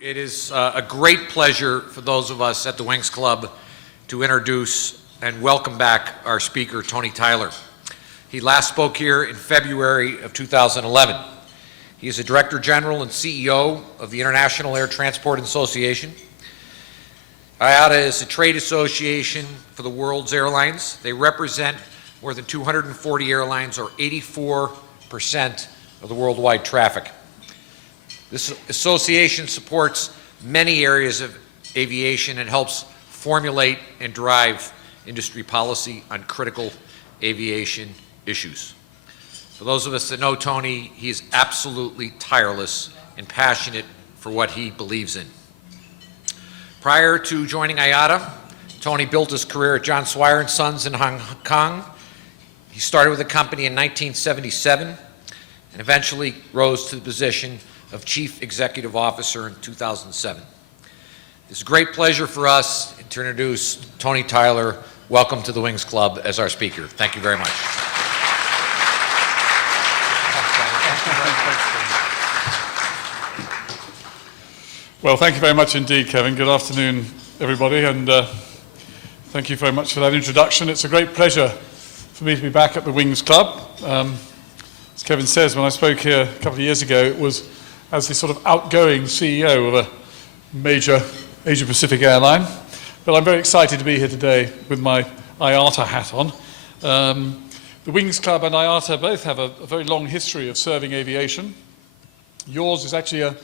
It is a great pleasure for those of us at the Wings Club to introduce and welcome back our speaker, Tony Tyler. He last spoke here in February of 2011. He is the Director General and CEO of the International Air Transport Association. IATA is a trade association for the world's airlines. They represent more than 240 airlines, or 84% of the worldwide traffic. This association supports many areas of aviation and helps formulate and drive industry policy on critical aviation issues. For those of us that know Tony, he is absolutely tireless and passionate for what he believes in. Prior to joining IATA, Tony built his career at John Swire & Sons in Hong Kong. He started with the company in 1977 and eventually rose to the position of Chief Executive Officer in 2007. It's a great pleasure for us to introduce Tony Tyler. Welcome to the Wings Club as our speaker. Thank you very much. Well, thank you very much indeed, Kevin. Good afternoon, everybody, and thank you very much for that introduction. It's a great pleasure for me to be back at the Wings Club. As Kevin says, when I spoke here a couple of years ago, it was as the sort of outgoing CEO of a major Asia-Pacific airline. But I'm very excited to be here today with my IATA hat on. The Wings Club and IATA both have a very long history of serving aviation. Yours is actually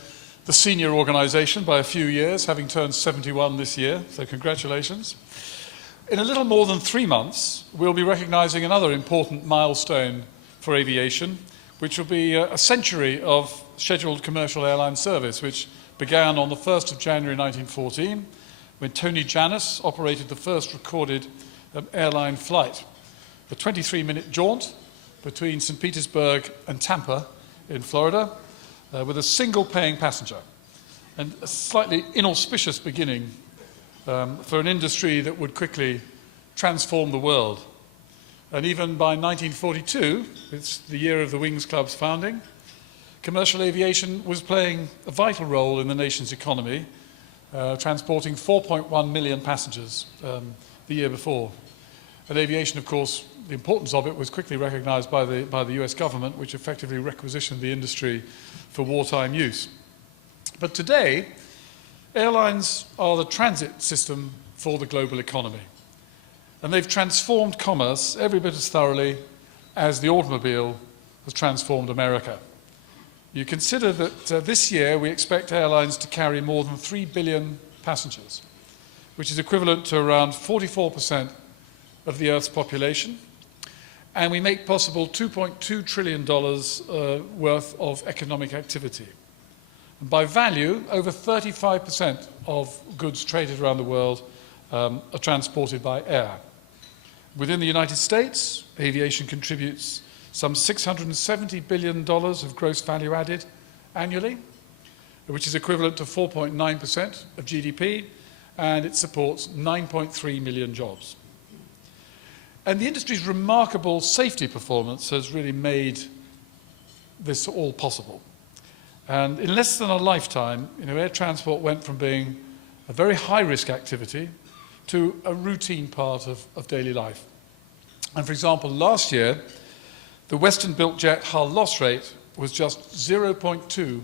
the senior organization by a few years, having turned 71 this year, so congratulations. In a little more than 3 months, we'll be recognizing another important milestone for aviation, which will be a century of scheduled commercial airline service, which began on the 1st of January 1914, when Tony Janus operated the first recorded airline flight. A 23-minute jaunt between St. Petersburg and Tampa in Florida, with a single paying passenger, and a slightly inauspicious beginning for an industry that would quickly transform the world. And even by 1942, it's the year of the Wings Club's founding, commercial aviation was playing a vital role in the nation's economy, transporting 4.1 million passengers the year before. And aviation, of course, the importance of it was quickly recognized by the US government, which effectively requisitioned the industry for wartime use. But today, airlines are the transit system for the global economy. And they've transformed commerce every bit as thoroughly as the automobile has transformed America. You consider that this year we expect airlines to carry more than 3 billion passengers, which is equivalent to around 44% of the Earth's population. And we make possible $2.2 trillion worth of economic activity. And by value, over 35% of goods traded around the world are transported by air. Within the United States, aviation contributes some $670 billion of gross value added annually, which is equivalent to 4.9% of GDP, and it supports 9.3 million jobs. And the industry's remarkable safety performance has really made this all possible. And in less than a lifetime, air transport went from being a very high-risk activity to a routine part of daily life. And for example, last year, the Western-built jet hull loss rate was just 0.2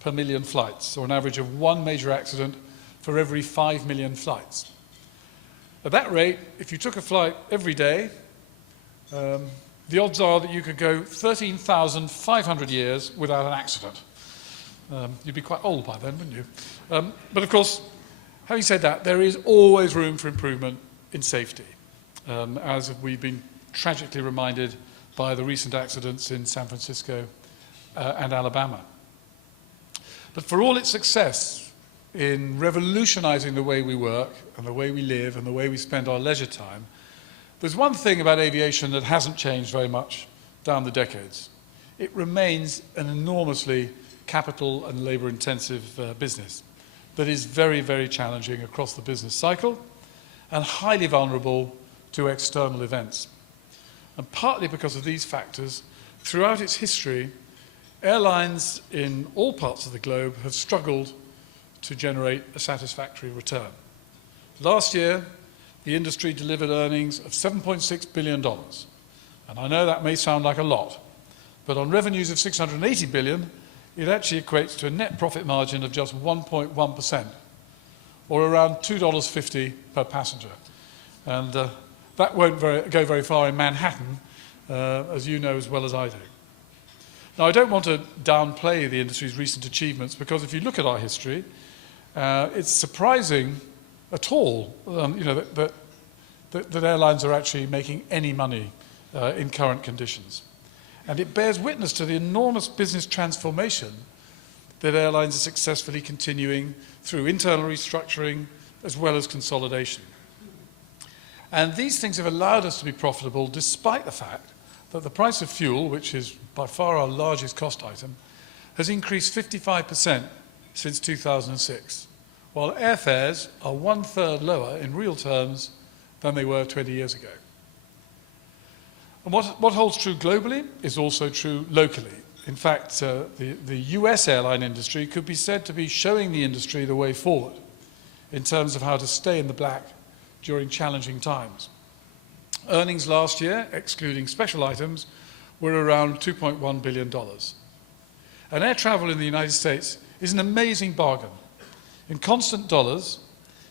per million flights, or an average of 1 major accident for every 5 million flights. At that rate, if you took a flight every day, the odds are that you could go 13,500 years without an accident. You'd be quite old by then, wouldn't you? But of course, having said that, there is always room for improvement in safety, as we've been tragically reminded by the recent accidents in San Francisco and Alabama. But for all its success in revolutionizing the way we work and the way we live and the way we spend our leisure time, there's one thing about aviation that hasn't changed very much down the decades. It remains an enormously capital and labor-intensive business that is very, very challenging across the business cycle and highly vulnerable to external events. And partly because of these factors, throughout its history, airlines in all parts of the globe have struggled to generate a satisfactory return. Last year, the industry delivered earnings of $7.6 billion. And I know that may sound like a lot, but on revenues of $680 billion, it actually equates to a net profit margin of just 1.1%, or around $2.50 per passenger. And that won't go very far in Manhattan, as you know as well as I do. Now, I don't want to downplay the industry's recent achievements, because if you look at our history, it's surprising at all that airlines are actually making any money in current conditions. And it bears witness to the enormous business transformation that airlines are successfully continuing through internal restructuring as well as consolidation. And these things have allowed us to be profitable despite the fact that the price of fuel, which is by far our largest cost item, has increased 55% since 2006, while airfares are 1/3 lower in real terms than they were 20 years ago. And what holds true globally is also true locally. In fact, the US airline industry could be said to be showing the industry the way forward in terms of how to stay in the black during challenging times. Earnings last year, excluding special items, were around $2.1 billion. And air travel in the United States is an amazing bargain. In constant dollars,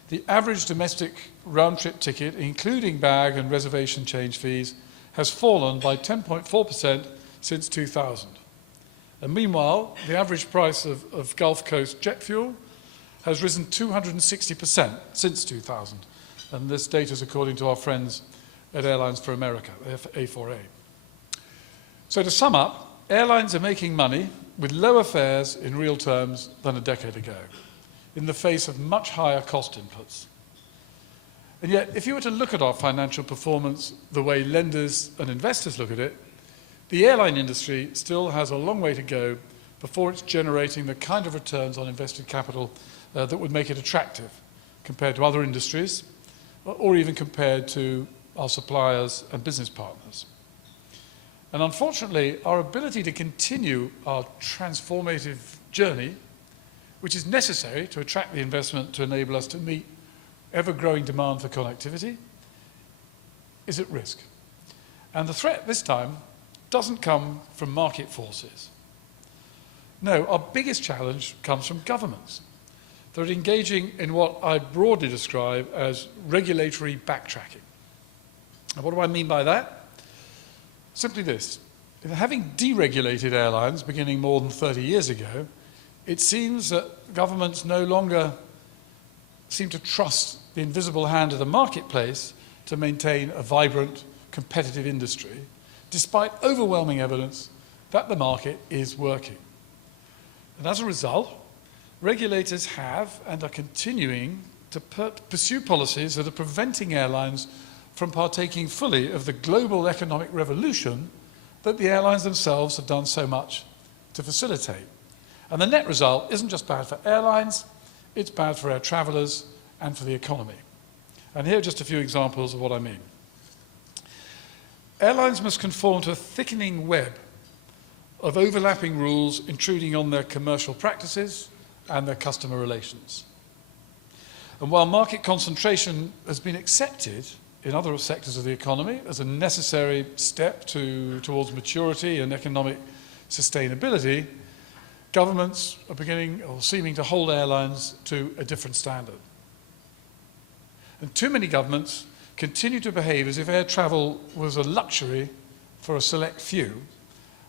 the average domestic round-trip ticket, including bag and reservation change fees, has fallen by 10.4% since 2000. And meanwhile, the average price of Gulf Coast jet fuel has risen 260% since 2000. And this data is according to our friends at Airlines for America, A4A. So to sum up, airlines are making money with lower fares in real terms than a decade ago, in the face of much higher cost inputs. And yet, if you were to look at our financial performance the way lenders and investors look at it, the airline industry still has a long way to go before it's generating the kind of returns on invested capital that would make it attractive compared to other industries, or even compared to our suppliers and business partners. And unfortunately, our ability to continue our transformative journey, which is necessary to attract the investment to enable us to meet ever-growing demand for connectivity, is at risk. And the threat this time doesn't come from market forces. No, our biggest challenge comes from governments. They're engaging in what I broadly describe as regulatory backtracking. And what do I mean by that? Simply this. Having deregulated airlines beginning more than 30 years ago, it seems that governments no longer seem to trust the invisible hand of the marketplace to maintain a vibrant, competitive industry, despite overwhelming evidence that the market is working. And as a result, regulators have and are continuing to pursue policies that are preventing airlines from partaking fully of the global economic revolution that the airlines themselves have done so much to facilitate. And the net result isn't just bad for airlines, it's bad for air travelers and for the economy. And here are just a few examples of what I mean. Airlines must conform to a thickening web of overlapping rules intruding on their commercial practices and their customer relations. And while market concentration has been accepted in other sectors of the economy as a necessary step towards maturity and economic sustainability, governments are beginning or seeming to hold airlines to a different standard. And too many governments continue to behave as if air travel was a luxury for a select few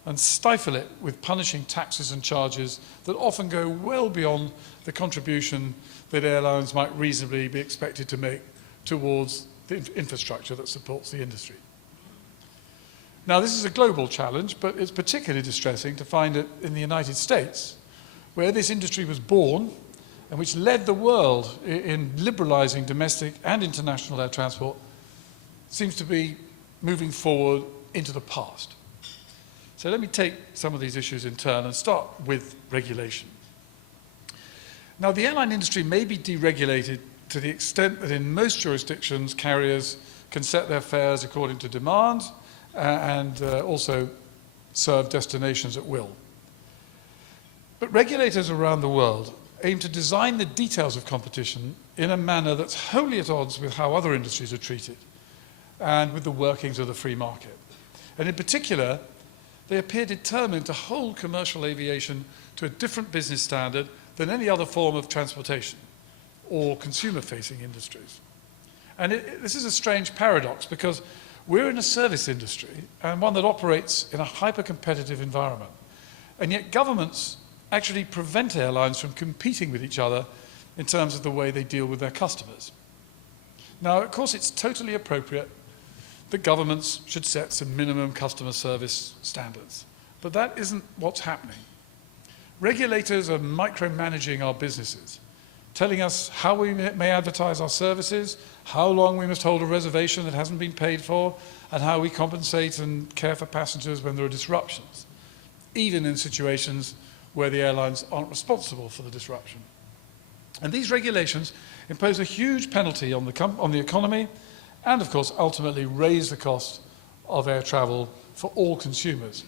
and stifle it with punishing taxes and charges that often go well beyond the contribution that airlines might reasonably be expected to make towards the infrastructure that supports the industry. Now, this is a global challenge, but it's particularly distressing to find it in the United States, where this industry was born and which led the world in liberalizing domestic and international air transport, seems to be moving forward into the past. So let me take some of these issues in turn and start with regulation. Now, the airline industry may be deregulated to the extent that in most jurisdictions, carriers can set their fares according to demand and also serve destinations at will. But regulators around the world aim to design the details of competition in a manner that's wholly at odds with how other industries are treated and with the workings of the free market. And in particular, they appear determined to hold commercial aviation to a different business standard than any other form of transportation or consumer-facing industries. And this is a strange paradox because we're in a service industry and one that operates in a hyper-competitive environment. And yet governments actually prevent airlines from competing with each other in terms of the way they deal with their customers. Now, of course, it's totally appropriate that governments should set some minimum customer service standards. But that isn't what's happening. Regulators are micromanaging our businesses, telling us how we may advertise our services, how long we must hold a reservation that hasn't been paid for, and how we compensate and care for passengers when there are disruptions, even in situations where the airlines aren't responsible for the disruption. And these regulations impose a huge penalty on the economy and, of course, ultimately raise the cost of air travel for all consumers.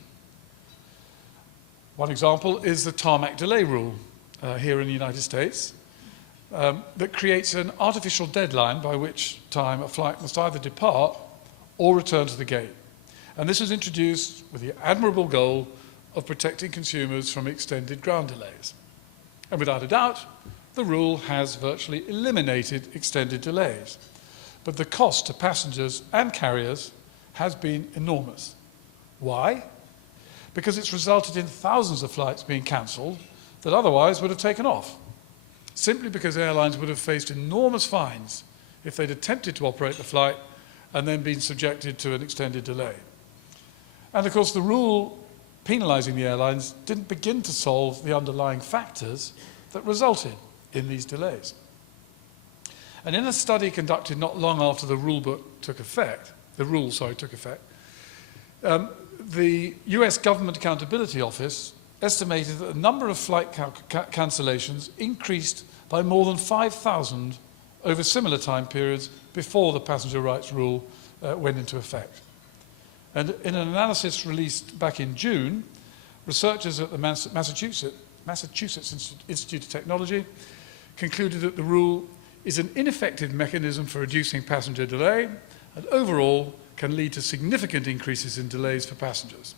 One example is the tarmac delay rule here in the United States that creates an artificial deadline by which time a flight must either depart or return to the gate. And this was introduced with the admirable goal of protecting consumers from extended ground delays. And without a doubt, the rule has virtually eliminated extended delays. But the cost to passengers and carriers has been enormous. Why? Because it's resulted in thousands of flights being cancelled that otherwise would have taken off, simply because airlines would have faced enormous fines if they'd attempted to operate the flight and then been subjected to an extended delay. And of course, the rule penalising the airlines didn't begin to solve the underlying factors that resulted in these delays. And in a study conducted not long after the rule took effect, the US Government Accountability Office estimated that the number of flight cancellations increased by more than 5,000 over similar time periods before the passenger rights rule went into effect. And in an analysis released back in June, researchers at the Massachusetts Institute of Technology concluded that the rule is an ineffective mechanism for reducing passenger delay and overall can lead to significant increases in delays for passengers.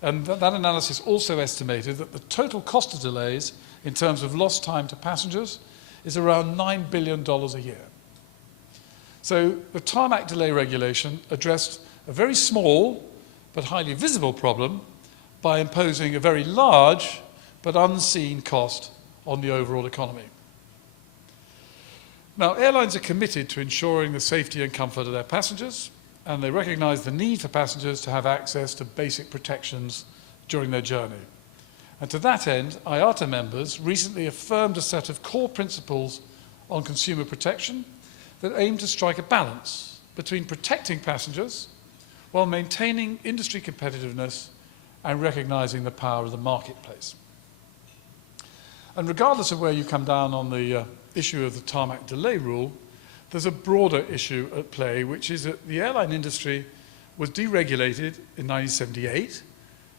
And that analysis also estimated that the total cost of delays in terms of lost time to passengers is around $9 billion a year. So the tarmac delay regulation addressed a very small but highly visible problem by imposing a very large but unseen cost on the overall economy. Now, airlines are committed to ensuring the safety and comfort of their passengers, and they recognise the need for passengers to have access to basic protections during their journey. And to that end, IATA members recently affirmed a set of core principles on consumer protection that aim to strike a balance between protecting passengers while maintaining industry competitiveness and recognising the power of the marketplace. And regardless of where you come down on the issue of the tarmac delay rule, there's a broader issue at play, which is that the airline industry was deregulated in 1978.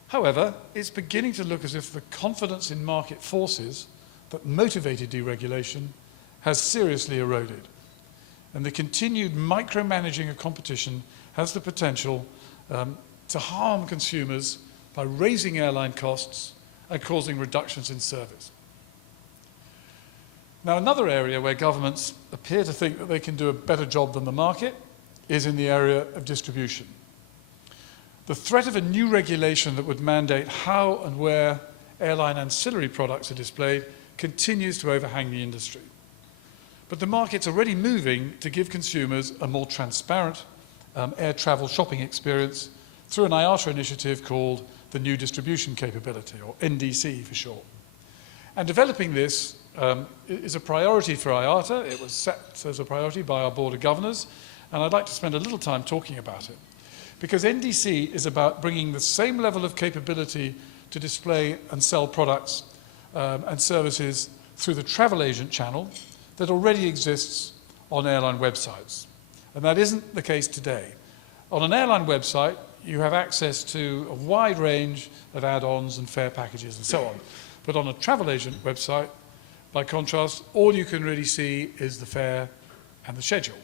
However, it's beginning to look as if the confidence in market forces that motivated deregulation has seriously eroded. And the continued micromanaging of competition has the potential to harm consumers by raising airline costs and causing reductions in service. Now, another area where governments appear to think that they can do a better job than the market is in the area of distribution. The threat of a new regulation that would mandate how and where airline ancillary products are displayed continues to overhang the industry. But the market's already moving to give consumers a more transparent air travel shopping experience through an IATA initiative called the New Distribution Capability, or NDC for short. And developing this is a priority for IATA. It was set as a priority by our Board of Governors, and I'd like to spend a little time talking about it. Because NDC is about bringing the same level of capability to display and sell products and services through the travel agent channel that already exists on airline websites. And that isn't the case today. On an airline website, you have access to a wide range of add-ons and fare packages and so on. But on a travel agent website, By contrast, all you can really see is the fare and the schedule.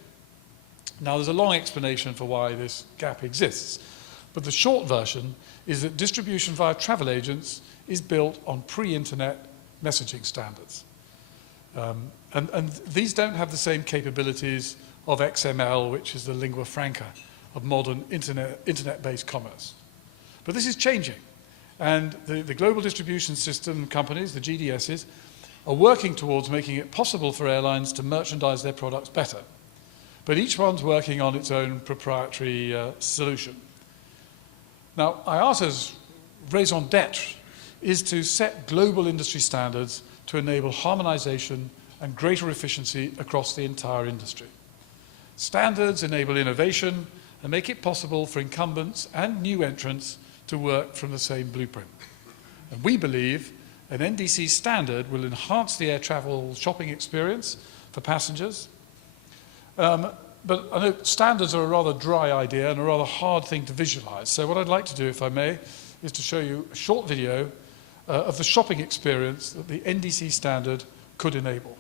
Now, there's a long explanation for why this gap exists, but the short version is that distribution via travel agents is built on pre-internet messaging standards. And these don't have the same capabilities of XML, which is the lingua franca of modern internet-based commerce. But this is changing, and the global distribution system companies, the GDSs, are working towards making it possible for airlines to merchandise their products better. But each one's working on its own proprietary solution. Now, IATA's raison d'etre is to set global industry standards to enable harmonization and greater efficiency across the entire industry. Standards enable innovation and make it possible for incumbents and new entrants to work from the same blueprint. And we believe an NDC standard will enhance the air travel shopping experience for passengers. But I know standards are a rather dry idea and a rather hard thing to visualize. So what I'd like to do, if I may, is to show you a short video of the shopping experience that the NDC standard could enable.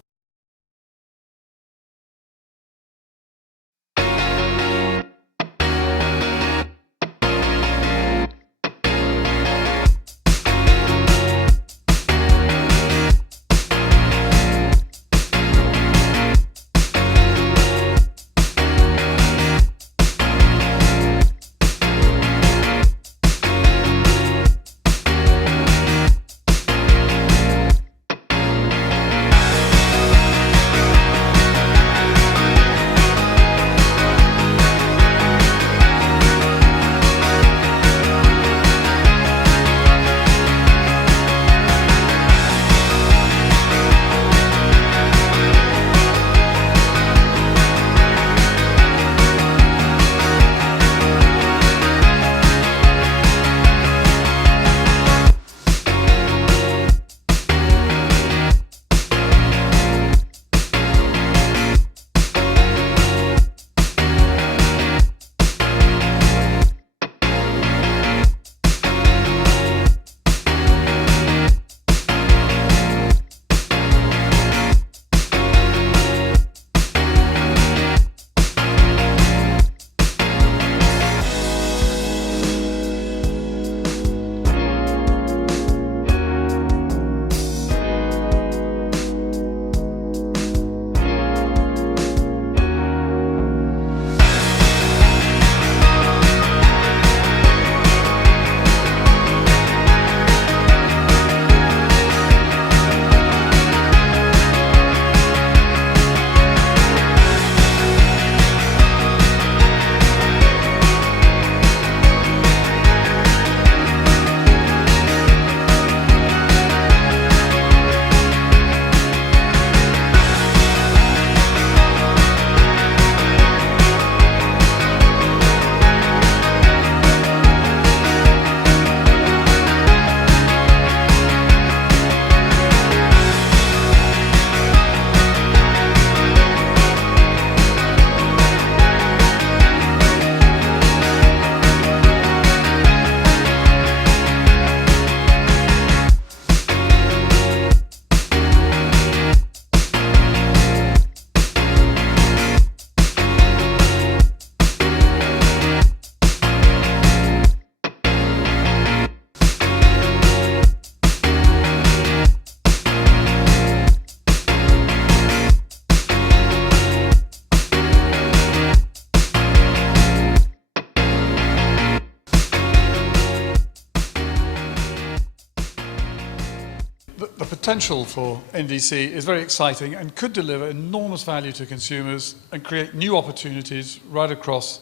The potential for NDC is very exciting and could deliver enormous value to consumers and create new opportunities right across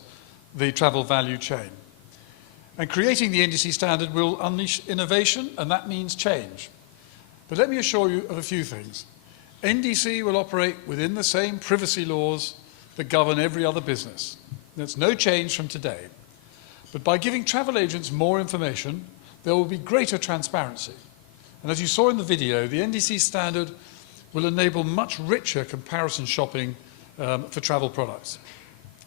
the travel value chain. And creating the NDC standard will unleash innovation, and that means change. But let me assure you of a few things. NDC will operate within the same privacy laws that govern every other business. That's no change from today. But by giving travel agents more information, there will be greater transparency. And as you saw in the video, the NDC standard will enable much richer comparison shopping for travel products.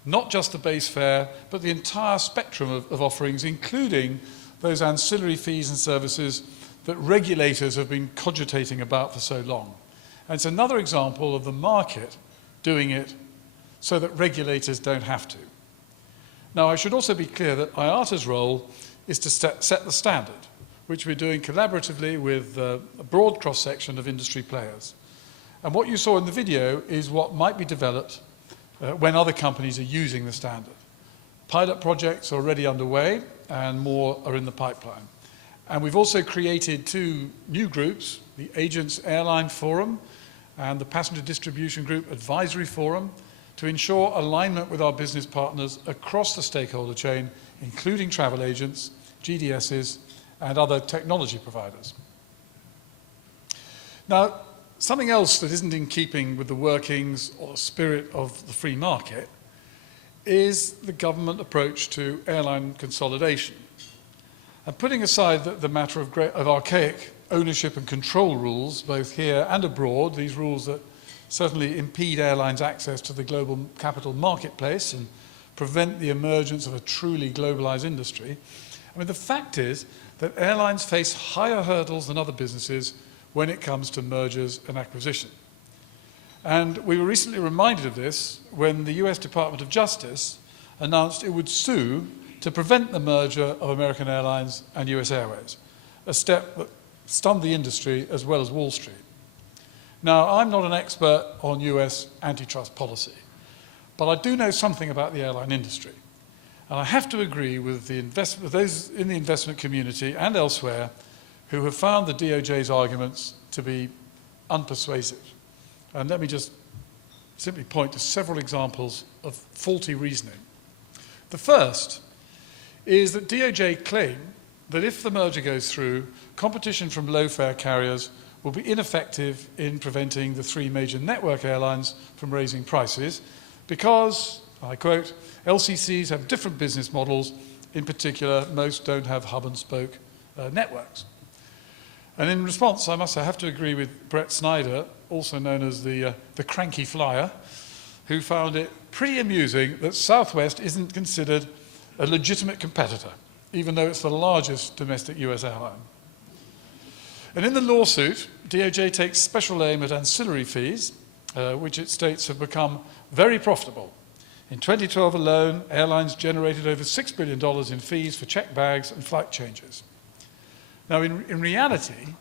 Not just the base fare, but the entire spectrum of offerings, including those ancillary fees and services that regulators have been cogitating about for so long. And it's another example of the market doing it so that regulators don't have to. Now, I should also be clear that IATA's role is to set the standard, which we're doing collaboratively with a broad cross-section of industry players. And what you saw in the video is what might be developed when other companies are using the standard. Pilot projects are already underway, and more are in the pipeline. And we've also created two new groups, the Agents Airline Forum and the Passenger Distribution Group Advisory Forum, to ensure alignment with our business partners across the stakeholder chain, including travel agents, GDSs, and other technology providers. Now, something else that isn't in keeping with the workings or spirit of the free market is the government approach to airline consolidation. And putting aside the matter of archaic ownership and control rules, both here and abroad, these rules that certainly impede airlines' access to the global capital marketplace and prevent the emergence of a truly globalized industry. I mean, the fact is that airlines face higher hurdles than other businesses when it comes to mergers and acquisition. And we were recently reminded of this when the US Department of Justice announced it would sue to prevent the merger of American Airlines and US Airways, a step that stunned the industry as well as Wall Street. Now, I'm not an expert on US antitrust policy, but I do know something about the airline industry. And I have to agree with those in the investment community and elsewhere who have found the DOJ's arguments to be unpersuasive. And let me just simply point to several examples of faulty reasoning. The first is that DOJ claim that if the merger goes through, competition from low-fare carriers will be ineffective in preventing the three major network airlines from raising prices because, I quote, LCCs have different business models. In particular, most don't have hub-and-spoke networks. And in response, I must say, I have to agree with Brett Snyder, also known as the cranky flyer, who found it pretty amusing that Southwest isn't considered a legitimate competitor, even though it's the largest domestic US airline. And in the lawsuit, DOJ takes special aim at ancillary fees, which it states have become very profitable. In 2012 alone, airlines generated over $6 billion in fees for checked bags and flight changes. Now, in reality,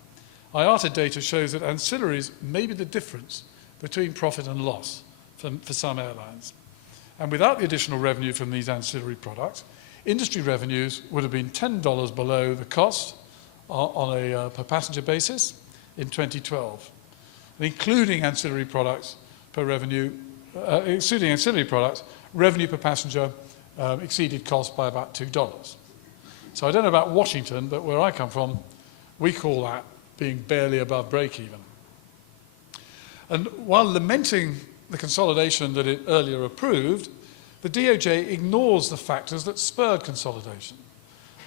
IATA data shows that ancillaries may be the difference between profit and loss for some airlines. And without the additional revenue from these ancillary products, industry revenues would have been $10 below the cost on a per passenger basis in 2012. And including ancillary products, revenue per passenger exceeded cost by about $2. So I don't know about Washington, but where I come from, we call that being barely above break-even. And while lamenting the consolidation that it earlier approved, the DOJ ignores the factors that spurred consolidation.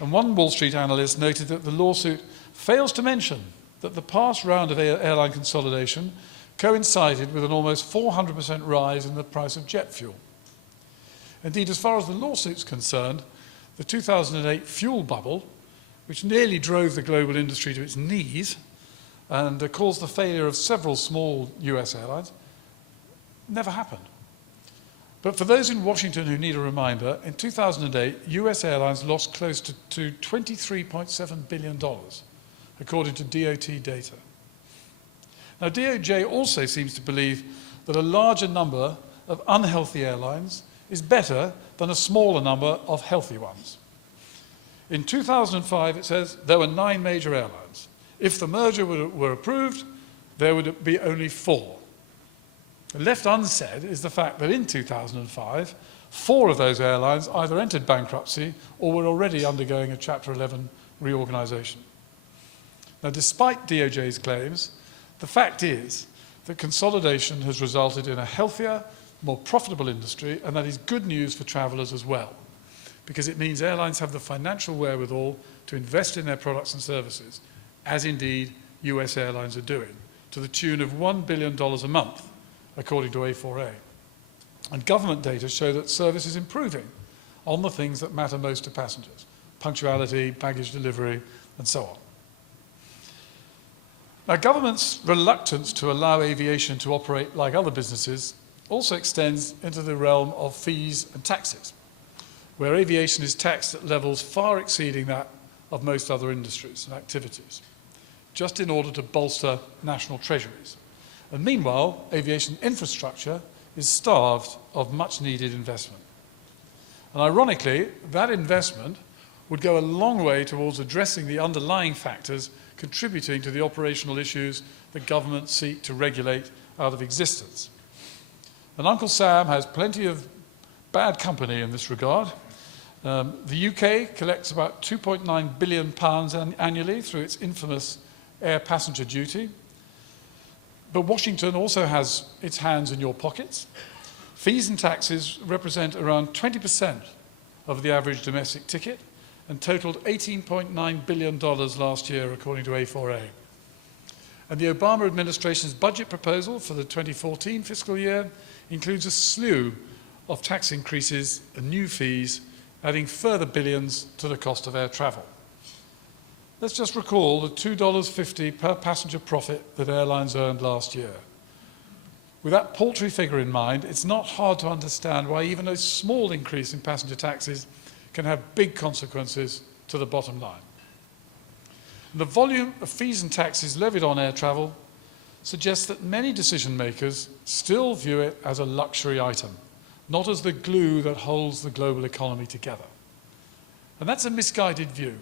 And one Wall Street analyst noted that the lawsuit fails to mention that the past round of airline consolidation coincided with an almost 400% rise in the price of jet fuel. Indeed, as far as the lawsuit's concerned, the 2008 fuel bubble, which nearly drove the global industry to its knees and caused the failure of several small US airlines, never happened. But for those in Washington who need a reminder, in 2008, US airlines lost close to $23.7 billion, according to DOT data. Now, DOJ also seems to believe that a larger number of unhealthy airlines is better than a smaller number of healthy ones. In 2005, it says there were 9 major airlines. If the merger were approved, there would be only 4. Left unsaid is the fact that in 2005, 4 of those airlines either entered bankruptcy or were already undergoing a Chapter 11 reorganization. Now, despite DOJ's claims, the fact is that consolidation has resulted in a healthier, more profitable industry, and that is good news for travelers as well, because it means airlines have the financial wherewithal to invest in their products and services, as indeed US airlines are doing, to the tune of $1 billion a month, according to A4A. And government data show that service is improving on the things that matter most to passengers: punctuality, baggage delivery, and so on. Now, government's reluctance to allow aviation to operate like other businesses also extends into the realm of fees and taxes, where aviation is taxed at levels far exceeding that of most other industries and activities, just in order to bolster national treasuries. And meanwhile, aviation infrastructure is starved of much-needed investment. And ironically, that investment would go a long way towards addressing the underlying factors contributing to the operational issues that governments seek to regulate out of existence. And Uncle Sam has plenty of bad company in this regard. The UK collects about £2.9 billion annually through its infamous air passenger duty. But Washington also has its hands in your pockets. Fees and taxes represent around 20% of the average domestic ticket and totaled $18.9 billion last year, according to A4A. And the Obama administration's budget proposal for the 2014 fiscal year includes a slew of tax increases and new fees, adding further billions to the cost of air travel. Let's just recall the $2.50 per passenger profit that airlines earned last year. With that paltry figure in mind, it's not hard to understand why even a small increase in passenger taxes can have big consequences to the bottom line. And the volume of fees and taxes levied on air travel suggests that many decision makers still view it as a luxury item, not as the glue that holds the global economy together. And that's a misguided view,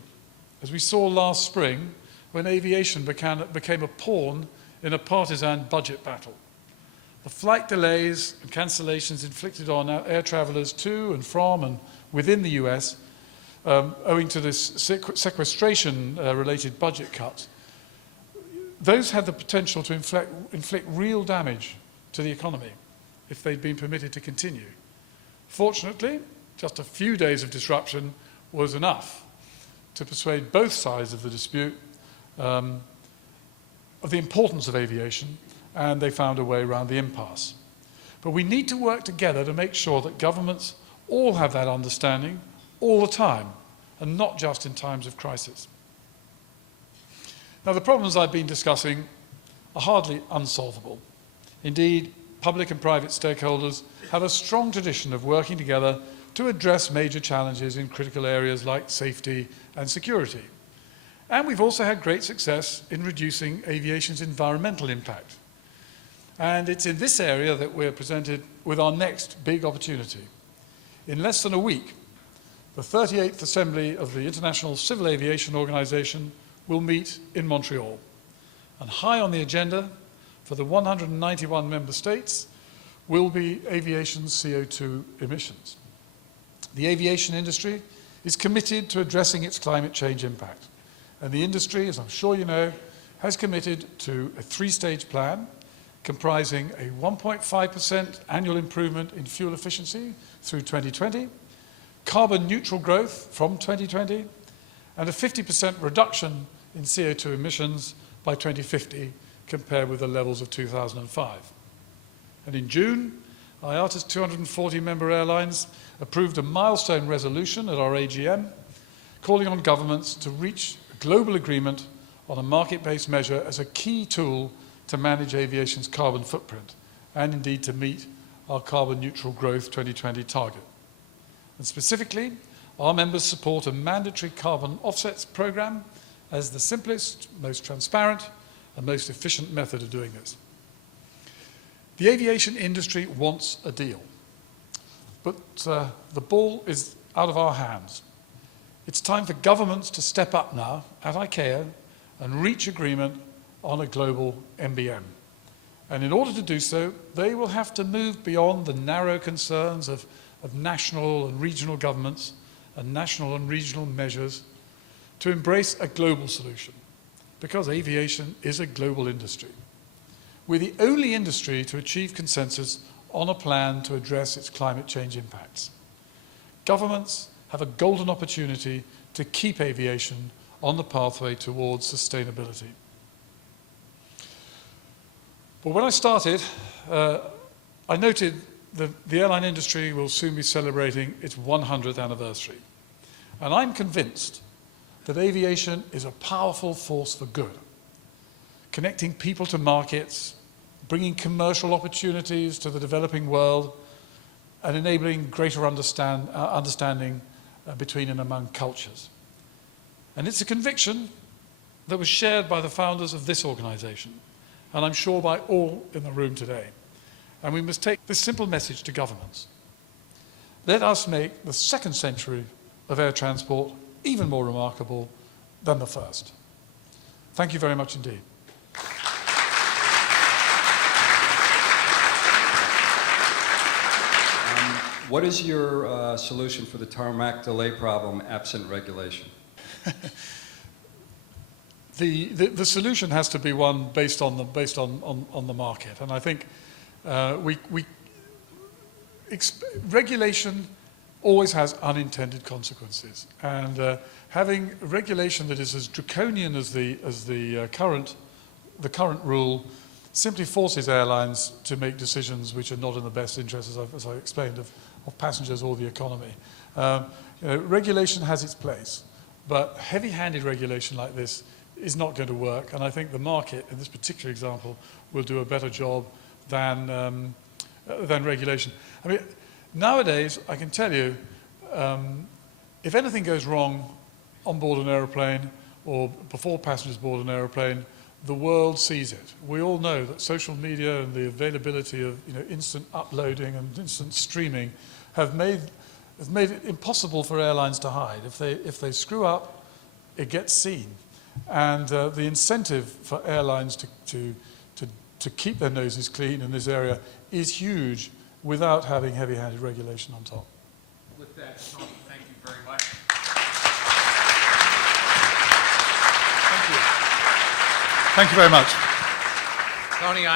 as we saw last spring when aviation became a pawn in a partisan budget battle. The flight delays and cancellations inflicted on air travelers to and from and within the US, owing to this sequestration-related budget cuts, those had the potential to inflict real damage to the economy if they'd been permitted to continue. Fortunately, just a few days of disruption was enough to persuade both sides of the dispute of the importance of aviation, and they found a way around the impasse. But we need to work together to make sure that governments all have that understanding all the time, and not just in times of crisis. Now, the problems I've been discussing are hardly unsolvable. Indeed, public and private stakeholders have a strong tradition of working together to address major challenges in critical areas like safety and security. And we've also had great success in reducing aviation's environmental impact. And it's in this area that we're presented with our next big opportunity. In less than a week, the 38th Assembly of the International Civil Aviation Organization will meet in Montreal. And high on the agenda for the 191 member states will be aviation's CO2 emissions. The aviation industry is committed to addressing its climate change impact. And the industry, as I'm sure you know, has committed to a three-stage plan comprising a 1.5% annual improvement in fuel efficiency through 2020, carbon neutral growth from 2020, and a 50% reduction in CO2 emissions by 2050 compared with the levels of 2005. And in June, IATA's 240 member airlines approved a milestone resolution at our AGM calling on governments to reach a global agreement on a market-based measure as a key tool to manage aviation's carbon footprint and indeed to meet our carbon neutral growth 2020 target. And specifically, our members support a mandatory carbon offsets program as the simplest, most transparent, and most efficient method of doing this. The aviation industry wants a deal, but the ball is out of our hands. It's time for governments to step up now at ICAO and reach agreement on a global MBM. And in order to do so, they will have to move beyond the narrow concerns of national and regional governments and national and regional measures to embrace a global solution, because aviation is a global industry. We're the only industry to achieve consensus on a plan to address its climate change impacts. Governments have a golden opportunity to keep aviation on the pathway towards sustainability. But when I started, I noted that the airline industry will soon be celebrating its 100th anniversary. And I'm convinced that aviation is a powerful force for good. connecting people to markets, bringing commercial opportunities to the developing world, and enabling greater understanding between and among cultures. And it's a conviction that was shared by the founders of this organization, and I'm sure by all in the room today. And we must take this simple message to governments. Let us make the second century of air transport even more remarkable than the first. Thank you very much indeed. What is your solution for the tarmac delay problem absent regulation? The solution has to be one based on the market, and I think regulation always has unintended consequences, and having regulation that is as draconian as the current rule simply forces airlines to make decisions which are not in the best interest, as I explained, of passengers or the economy. Regulation has its place, but heavy-handed regulation like this is not going to work, and I think the market, in this particular example, will do a better job than regulation. I mean, nowadays, I can tell you, if anything goes wrong on board an aeroplane or before passengers board an aeroplane, the world sees it. We all know that social media and the availability of instant uploading and instant streaming have made it impossible for airlines to hide. If they screw up, it gets seen. And the incentive for airlines to keep their noses clean in this area is huge without having heavy-handed regulation on top. With that, Tony, thank you very much. Thank you. Thank you very much. Tony,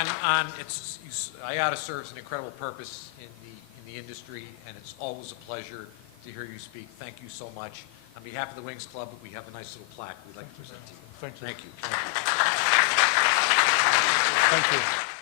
IATA serves an incredible purpose in the industry, and it's always a pleasure to hear you speak. Thank you so much. On behalf of the Wings Club, we have a nice little plaque we'd like to present to you. Thank you. Thank you. Thank you.